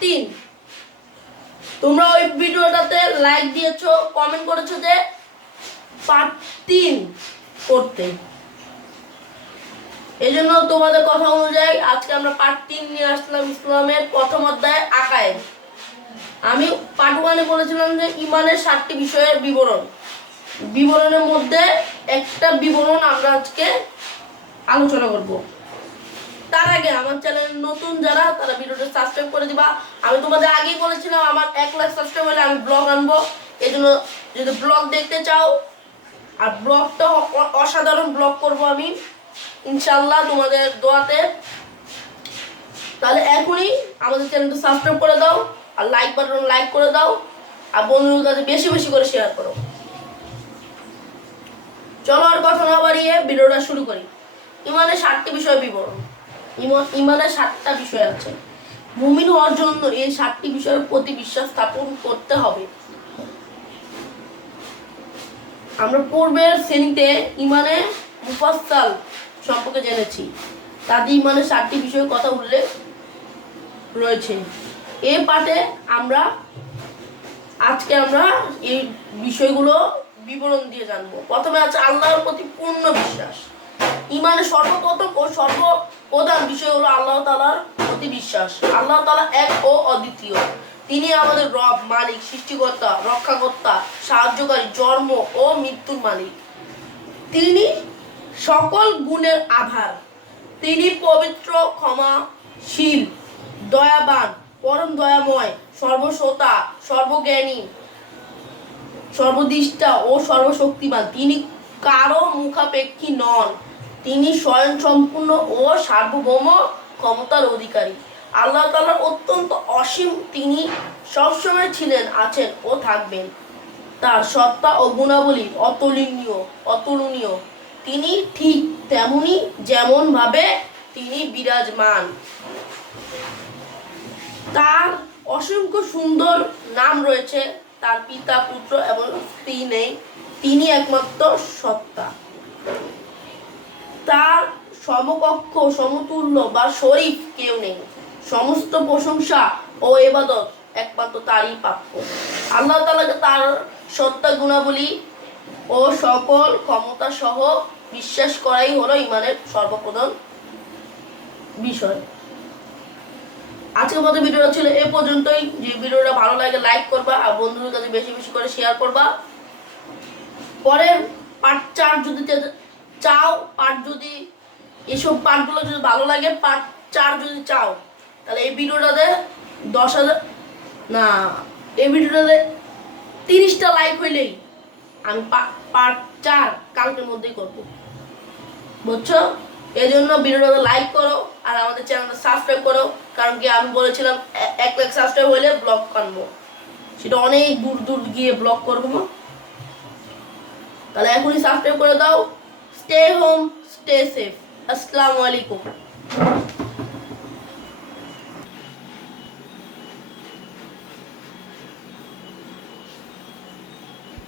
3। তোমরা ওই ভিডিওটাতে লাইক দিয়েছো, কমেন্ট করেছো যে পার্ট 3 করতে। এই জন্য তোমাদের কথা অনুযায়ী আজকে আমরা পার্ট 3 নিয়ে আসলাম ইসলামের প্রথম অধ্যায় আকায়েদ। আমি পার্ট 1-এ বলেছিলাম যে ইমানের 7টি বিষয়ের বিবরণের মধ্যে একটা বিবরণ আমরা আজকে আলোচনা করব। তার আগে আমার চ্যানেল নতুন যারা, তারা ভিডিওটা সাবস্ক্রাইব করে দিবা। আমি তোমাদের আগেই বলেছিলাম আমার 1 লাখ সাবস্ক্রাইব হলে আমি ব্লগ আনবো। এই জন্য যদি ব্লগ দেখতে চাও, আর ব্লগটা অসাধারণ ব্লগ করব আমি ইনশাল্লাহ তোমাদের দোয়াতে, তাহলে এখনই আমাদের চ্যানেলটা সাবস্ক্রাইব করে দাও, আর লাইক বাটন লাইক করে দাও, আর বন্ধুদের কাছে বেশি বেশি করে শেয়ার করো। চলো আর কথা না বাড়িয়ে ভিডিওটা শুরু করি। ইমানের 7টি বিষয় বিবরণ। ইমানের 7টা বিষয় আছে। মুমিন হওয়ার জন্য এই 7টি বিষয়ের প্রতি বিশ্বাস স্থাপন করতে হবে। আমরা পূর্বের শ্রেণীতে ইমানে মুফাসসাল সম্পর্কে জেনেছি। তাদের ইমানের 7টি বিষয়ের কথা উল্লেখ রয়েছে। এই পাঠে আজকে আমরা এই বিষয়গুলো বিবরণ দিয়ে জানবো। প্রথমে আছে আল্লাহর প্রতি পূর্ণ বিশ্বাস। ইমানের সর্বপ্রথম ও সর্বপ্রধান বিষয় হলো আল্লাহ তাআলার প্রতি বিশ্বাস। আল্লাহ তাআলা এক ও অদ্বিতীয়। তিনি আমাদের রব, মালিক, সৃষ্টিকর্তা, রক্ষাকর্তা, সাহায্যকারী, জন্ম ও মৃত্যুর মালিক। তিনি সকল গুণের আধার। তিনি পবিত্র, ক্ষমাশীল, দয়াবান, পরম দয়াময়, সর্বশ্রোতা, সর্বজ্ঞানী, সর্বদৃষ্টা ও সর্বশক্তিমান। তিনি কারো মুখাপেক্ষী নন। তিনি স্বয়ং সম্পূর্ণ ও সার্বভৌম ক্ষমতার অধিকারী। আল্লাহ তাআলার অত্যন্ত অসীম। তিনি সবসময় ছিলেন, আছেন ও থাকবেন। তার সত্তা ও গুণাবলী অতুলনীয়। তিনি ঠিক তেমনি যেমন ভাবে তিনি বিরাজমান। তার অসংখ্য সুন্দর নাম রয়েছে। তার পিতা, পুত্র এবং স্ত্রী নেই। তিনি একমাত্র সত্তা। তার সমকক্ষ, সমতুল্য বা শরীক কেউ নেই। সমস্ত প্রশংসা ও ইবাদত একমাত্র তারই প্রাপ্য। আল্লাহ তাআলাকে তার সত্তা, গুণাবলী ও সকল ক্ষমতা সহ বিশ্বাস করাই হলো ইমানের সর্বপ্রধান বিষয়। আজকের মতো ভিডিওটা ছিল এ পর্যন্তই। যে ভিডিওটা ভালো লাগে লাইক করবা, আর বন্ধুদের কাছে বেশি বেশি করে শেয়ার করবা। পরের পার্ট 4 যদি চাও, যদি এসব পার্টগুলো যদি ভালো লাগে, পার্ট 4 যদি চাও, তাহলে এই ভিডিওটাতে 30টা লাইক হইলেই আমি পার্ট 4 কালকের মধ্যেই করবো, বুঝছো? এই জন্য ভিডিওটাতে লাইক করো, আর আমাদের চ্যানেলটা সাবস্ক্রাইব করো। কারণ কি, আমি বলেছিলাম 1 লাখ সাবস্ক্রাইব হলে ব্লগ আনবো, সেটা অনেক দূর দূর গিয়ে ব্লগ করবো। তাহলে এখনই সাবস্ক্রাইব করে দাও। Stay home, stay safe. আসসালামু আলাইকুম।